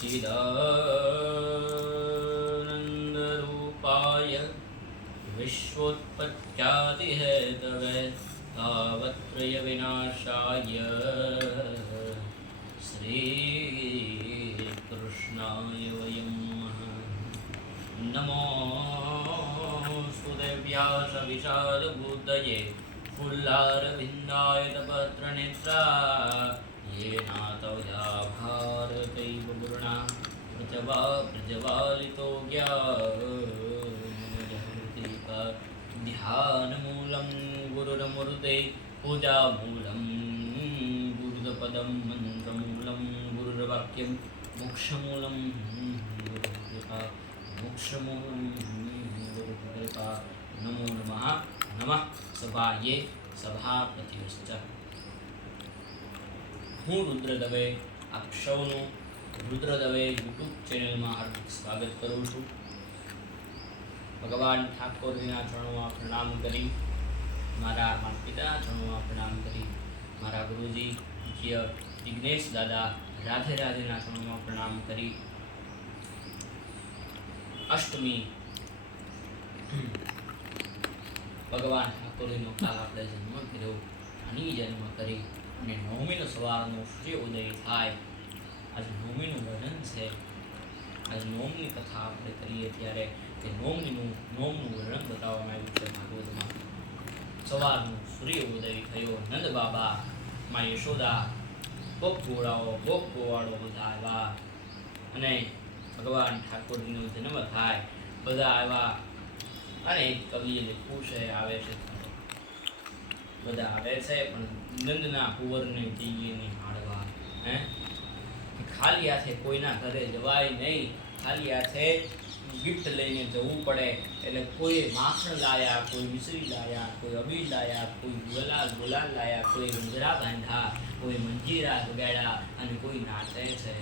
चिदानन्दरूपाय विश्वोत्पत्त्यादिहेतवे तावत्रयविनाशाय श्रीकृष्णाय वयं नमोऽस्तु व्यासविशालबुद्धये फुल्लारविन्दायतपत्रनेत्रा येनातया भारतैव गुरुणा प्रजवालितो ज्ञानमयहृदीका ध्यानमूलं गुरुरमूर्ते पूजामूलं गुरुपदं मन्त्रमूलं गुरुर्वाक्यं मोक्षमूलं गुरुकृपा मोक्षमूलं गुरुकृपा नमो नमः नमः सभाये सभापतिश्च। હું રુદ્ર દવે આપ સૌનું રુદ્ર દવે યુટ્યુબ ચેનલમાં હાર્દિક સ્વાગત કરું છું। ભગવાન ઠાકોરજીના ચરણોમાં પ્રણામ કરી, મારા માતા પિતાના ચરણોમાં પ્રણામ કરી, મારા ગુરુજી પૂજ્ય જિગ્નેશ દાદા રાધે રાધેના ચરણોમાં પ્રણામ કરી, અષ્ટમી ભગવાન ઠાકોરજીનો કાલ આપણે જન્મ કર્યો, શનિ જન્મ કરી અને નવમીનો સવારનો સૂર્ય ઉદય થાય। આજે નવમીનું વર્ણન છે। આજે નોમની કથા આપણે કરીએ ત્યારે તે નોમનું વર્ણન બતાવવામાં આવ્યું છે ભાગવતમાં। સવારનો સૂર્ય ઉદય થયો, નંદ બાબા માં યશોદા ગોપ ગોવાળો બધા આવ્યા અને ભગવાન ઠાકોરજીનો જન્મ થાય, બધા આવ્યા અને કવિએ લખ્યું છે, આવે છે બધા આવે છે પણ નંદના કુંવરને જઈએ નિહાળવા। ખાલી હાથે કોઈના ઘરે જવાય નહીં, ખાલી હાથે ગિફ્ટ લઈને જવું પડે। એટલે કોઈ માખણ લાયા, કોઈ મિશ્રી લાયા, કોઈ અબીર લાયા, કોઈ ગુલાલ લાયા, કોઈ ગંજરા બાંધા, કોઈ મંજીરા વગાડ્યા અને કોઈ નાચે છે।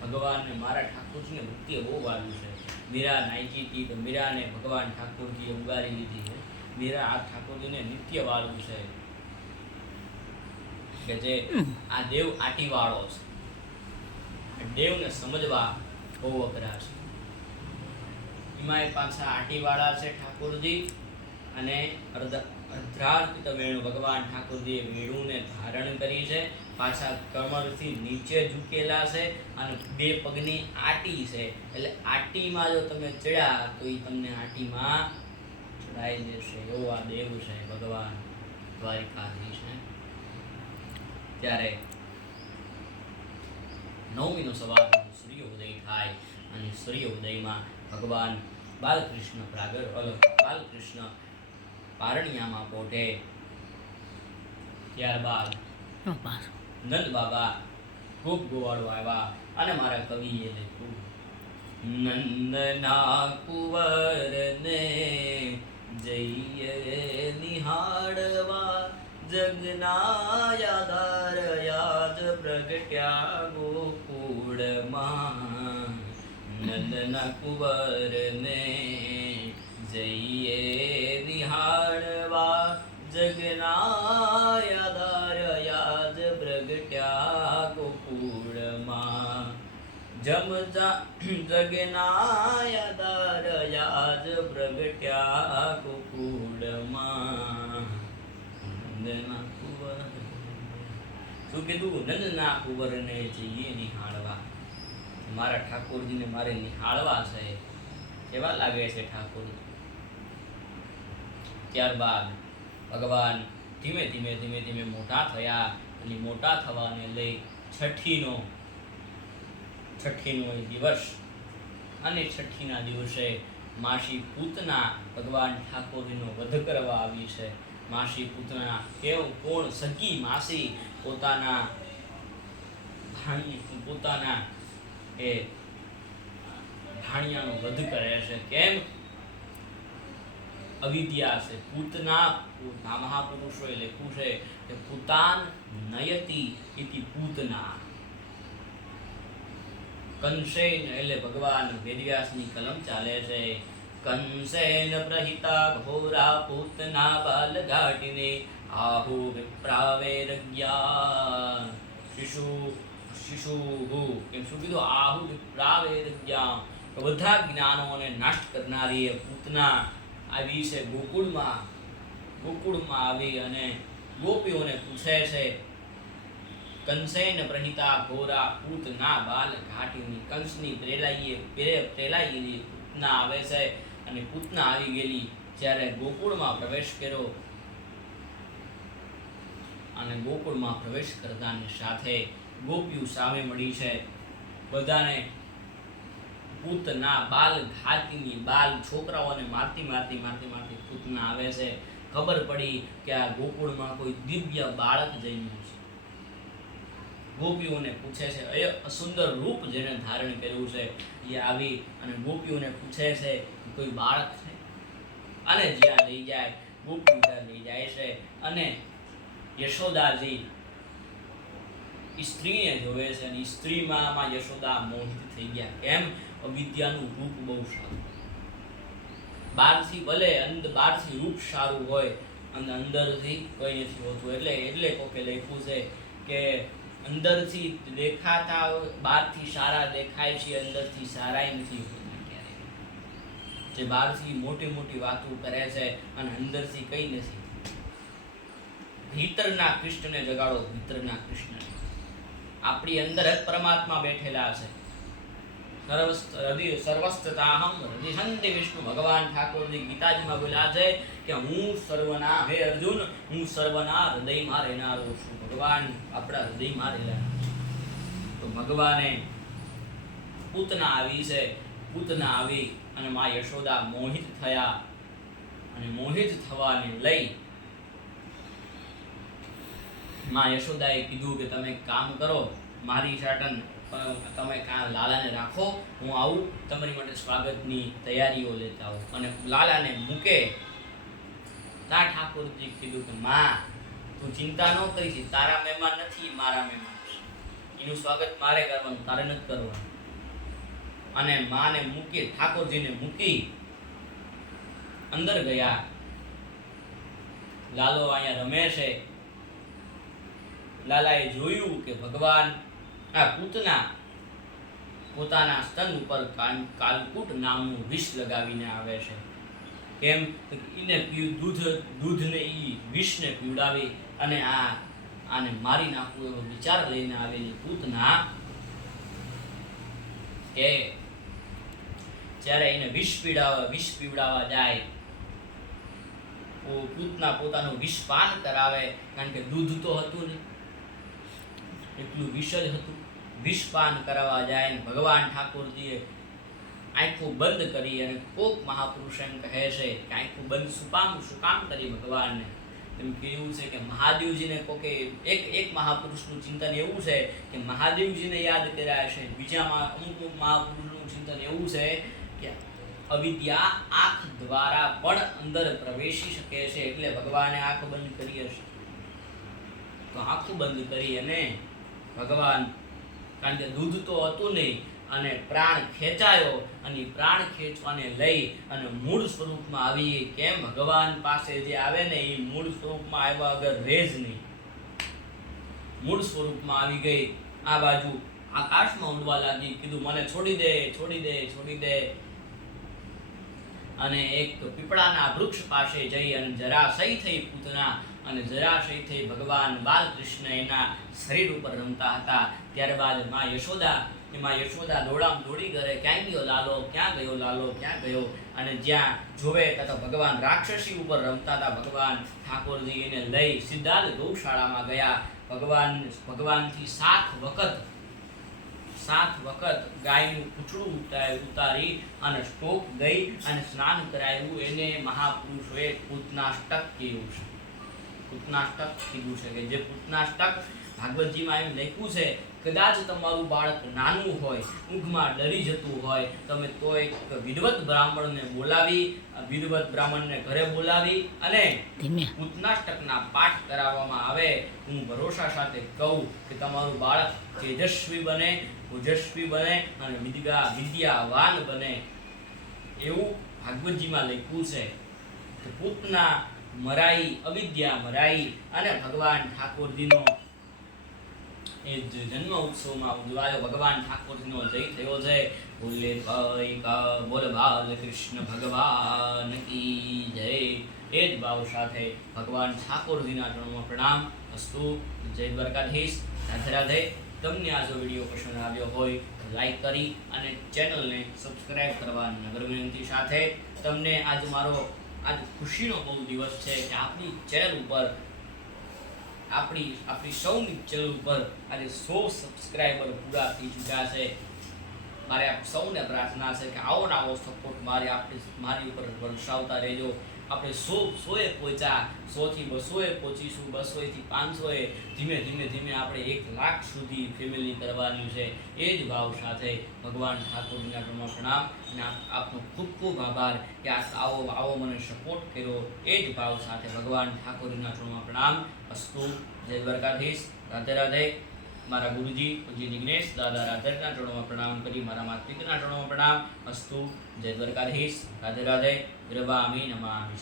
ભગવાનને મારા ઠાકોરજીને નૃત્ય બહુ વાળ્યું છે। મીરા નાચી હતી તો મીરાને ભગવાન ઠાકોરજીએ ઉગારી લીધી છે। મીરા આ ઠાકોરજીને નિત્ય વાળું છે કે જે આ દેવ આટીવાળો છે, દેવને સમજવા બહુ અઘરા છે। એમાં પાછા આટીવાળા છે ઠાકોરજી અને અર્ધરાર્પિત વેણુ ભગવાન ઠાકોરજીએ વેણુને ધારણ કરી છે, પાછા કમરથી નીચે ઝૂકેલા છે અને બે પગની આટી છે। એટલે આટીમાં જો તમે ચડ્યા તો એ તમને આટીમાં ચડાઈ દેશે, એવો આ દેવ છે ભગવાન દ્વારિકાધીશ છે। ત્યારે નવમીનો સવારનો સૂર્ય ઉદય થાય અને સૂર્ય ઉદયમાં ભગવાન બાલકૃષ્ણ પારણિયામાં પોઢે। ત્યારબાદ નંદ બાબા ગોપ ગોવાળો આવ્યા અને મારા કવિએ લખ્યું, નંદના કુંવરને જઈએ નિહાળવા, જગના યાદાર યાદ પ્રગટ્યા ગોકુળમાં। નંદના કુંવરને જઈએ નિહાળવા, જગના યાદાર યાદ પ્રગટ્યા ગોકુળમાં। જગના યાદાર યાદ પ્રગટ્યા ગોકુળમાં। નંદના કુંવર શું કીધું? નંદના કુંવરને જઈએ નિહાળવા। મારા ઠાકોરજીને મારે નિહાળવા છે, કેવા લાગે છે ઠાકોરજી? ત્યારબાદ ભગવાન ધીમે ધીમે મોટા થયા અને મોટા થવાને લઈ છઠ્ઠીનો એ દિવસ અને છઠ્ઠીના દિવસે માસી પૂતના ભગવાન ઠાકોરજીનો વધ કરવા આવી છે। માસી પૂતના કોણ? સગી માસી પોતાના એ ભાણિયાનો વધ કરે છે। કેમ? અવિદ્યા છે। પૂતના મહાપુરુષોએ લખ્યું છે કે પૂતાન નયતિ ઇતિ પૂતના। કંસેન એટલે ભગવાન વેદવ્યાસની કલમ ચાલે છે। કંસેન પ્રહિતા ઘોરા પૂતના બાલ ઘાટીને આહુ વિપ્રાવેરજ્ઞા શિશુહુ, કેમ શું કીધું? આહુ વિપ્રાવેદજ્ઞામ, તો બધા જ્ઞાનોને નાશ કરનારી એ પૂતના આવી છે ગોકુળમાં. ગોકુળમાં આવી અને ગોપીઓને પૂછે છે, કંસેન પ્રહિતા ઘોરા પૂતના બાલ ઘાટીની, કંસની પ્રેલાયેલી પૂતના આવે છે અને પૂતના આવી ગયેલી. જ્યારે ગોકુળમાં પ્રવેશ કર્યો અને ગોકુળમાં પ્રવેશ કરતાની સાથે ગોપીઓ સામે મળી છે. બધાને પૂતના બાલ ઘાતીની, બાલ છોકરાઓને મારતી પૂતના આવે છે. ખબર પડી કે આ ગોકુળમાં કોઈ દિવ્ય બાળક જન્મ્યું છે. ગોપીઓને પૂછે છે, એ સુંદર રૂપ જેને ધારણ કર્યું છે, એ આવી અને ગોપીઓને પૂછે છે કે કોઈ બાળક છે. અને જ્યાં લઈ જાય, ગોપીઓ ત્યાં લઈ જાય છે અને યશોદાજી સ્ત્રીને જોવે છે અને સ્ત્રીમાં યશોદા મોહિત થઈ ગયા. કેમ? અવિદ્યાનું રૂપ બહુ સારું. બહારથી રૂપ સારું હોય અને અંદરથી કઈ નથી હોતું. એટલે કોકે લખ્યું છે કે અંદરથી દેખાતા બહારથી સારા દેખાય છે, અંદરથી સારાય નથી હોતા. જે બહારથી મોટી વાતો કરે છે અને અંદરથી કઈ નથી. ભીતરના કૃષ્ણને જગાડો, ભીતરના કૃષ્ણને. આપણી અંદર જ પરમાત્મા બેઠેલા છે. સર્વસ્તતાહમ હૃદયંતિ વિષ્ણુ. ભગવાન ઠાકોરજી ગીતાજીમાં બોલ્યા છે કે હું સર્વના, હે અર્જુન, હું સર્વના હૃદયમાં રહેનારો છું. ભગવાન આપણા હૃદયમાં રહેલા છે. તો ભગવાને પૂતના આવી છે. પૂતના આવી અને માં યશોદા મોહિત થયા અને મોહિત થવાને લઈ માં યશોદાએ કીધું કે તમે કામ કરો, મારી સાટન તમે લાલાને રાખો, હું આવું તમારી માટે સ્વાગતની તૈયારીઓ લેતા આવું. અને લાલાને મૂકે તા ઠાકોરજી કીધું કે માં તું ચિંતા ન કરીશ, તારા મહેમાન નથી, મારા મહેમાન છે. એનું સ્વાગત મારે કરવાનું, તારે નથી કરવાનું. અને માને મૂકી, ઠાકોરજીને મૂકી અંદર ગયા. લાલો અહીંયા રમે છે. લાલાએ જોયું કે ભગવાન આ પૂતના પોતાના સ્તન ઉપર કાલકૂટ નામનું વિષ લગાવીને આવે છે. કેમ? એને દૂધને ઈ વિષને પીવડાવી અને આને મારી નાખવું એવો વિચાર લઈને આવેલી પૂતના કે જ્યારે એને વિષ પીવડાવવા જાય, પૂતના પોતાનું વિષ પાન કરાવે. કારણ કે દૂધ તો હતું નહીં, એટલું વિષ જ હતું. વિષપાન કરાવવા જાય ને ભગવાન ઠાકોરજીએ આંખો બંધ કરી અને કોક મહાપુરુષ એમ કહે છે કે આંખો બંધ શું કામ કરી ભગવાનને? એમ કેવું છે કે મહાદેવજીને કોકે એક મહાપુરુષનું ચિંતન એવું છે કે મહાદેવજીને યાદ કર્યા છે. બીજામાં અમુક મહાપુરુષનું ચિંતન એવું છે કે અવિદ્યા આંખ દ્વારા પણ અંદર પ્રવેશી શકે છે, એટલે ભગવાને આંખ બંધ કરી હશે. તો આંખ બંધ કરી અને ભગવાન, કારણ કે દૂધ તો હતું નહીં, અને પ્રાણ ખેંચાયો અને પ્રાણ ખેંચવાને લઈ અને મૂળ સ્વરૂપમાં આવી. કેમ? ભગવાન પાસે જે આવે ને એ મૂળ સ્વરૂપમાં આવ્યા વગર રહે જ નહીં. મૂળ સ્વરૂપમાં આવી ગઈ. આ બાજુ આકાશમાં ઉડવા લાગી. કીધું મને છોડી દે. અને એક પીપળાના વૃક્ષ પાસે જઈ અને જરાશય થઈ પૂતના અને જરાશય થઈ ભગવાન બાલકૃષ્ણ એના શરીર ઉપર રમતા હતા. ત્યારબાદ માં યશોદા દોડી કરે, ક્યાં ગયો લાલો? અને જ્યાં જોવે ત્યાં તો ભગવાન રાક્ષસી ઉપર રમતા હતા. ભગવાન ઠાકોરજી એને લઈ સીધા જ ગૌશાળામાં ગયા. ભગવાનથી 7 વખત ગાયનું પૂંછડું ઉતારી અને સ્ટોક દઈ અને સ્નાન કરાવ્યું. એને મહાપુરુષોએ પૂતનાષ્ટક કીધું છે. કે જે પૂતનાષ્ટક ભાગવતજીમાં એમ લખ્યું છે, કદાચ તમારું બાળક નાનું હોય, ઊંઘમાં ડરી જતું હોય, તમે તો એક વિદવત બ્રાહ્મણને ઘરે બોલાવી અને પૂતનાષ્ટકના પાઠ કરાવવામાં આવે. હું ભરોસા સાથે કહું કે તમારું બાળક તેજસ્વી બને, ઓજસ્વી બને અને વિદ્યાવાન બને. એવું ભાગવતજીમાં લખ્યું છે કે પૂતના મરાઈ, અવિદ્યા મરાઈ અને ભગવાન ઠાકોરજીનો એ જન્મ ઉત્સવમાં ઉજવાયો ભગવાન ઠાકોરજીનો જય થયો છે. બોલે બોલ બાલ કૃષ્ણ ભગવાન કી જય. એ જ ભાવ સાથે ભગવાન ઠાકોરજીના ચરણોમાં પ્રણામ અસ્તુ. જય દ્વારકાધીશ. રાધે રાધે. તમને આ જો વિડીયો પસંદ આવ્યો હોય તો લાઈક કરી અને ચેનલને સબસ્ક્રાઇબ કરવા નમ્ર વિનંતી સાથે તમને આજ ખુશીનો બહુ દિવસ છે કે આપણી ચેનલ ઉપર આપણી સૌની ચેનલ ઉપર આજે 100 સબસ્ક્રાઇબર પૂરા થઈ ચૂક્યા છે. મારે આપ સૌને પ્રાર્થના છે કે આવો ને આવો સપોર્ટ મારી ઉપર વરસાવતા રહેજો. આપણે 100એ પહોંચ્યા, 100થી 200એ પહોંચીશું, 200થી 500એ, ધીમે ધીમે આપણે 1 લાખ સુધી ફેમિલી કરવાની છે. એ જ ભાવ સાથે ભગવાન ઠાકોરના ચરણોમાં પ્રણામ અને આપનો ખૂબ ખૂબ આભાર કે આવો મને સપોર્ટ કર્યો. એ જ ભાવ સાથે ભગવાન ઠાકોરના ચરણોમાં પ્રણામ અસ્તુ. જય દ્વારકાધીશ. રાધે રાધે. મારા ગુરુજી પૂજ્ય જિગ્નેશ દાદા રાધેના ચરણોમાં પ્રણામ કરી મારા માતા પિતાના ચરણોમાં પ્રણામ અસ્તુ. જય દ્વારકાધીશ. રાધે રાધે. વિરબામી નમામિ.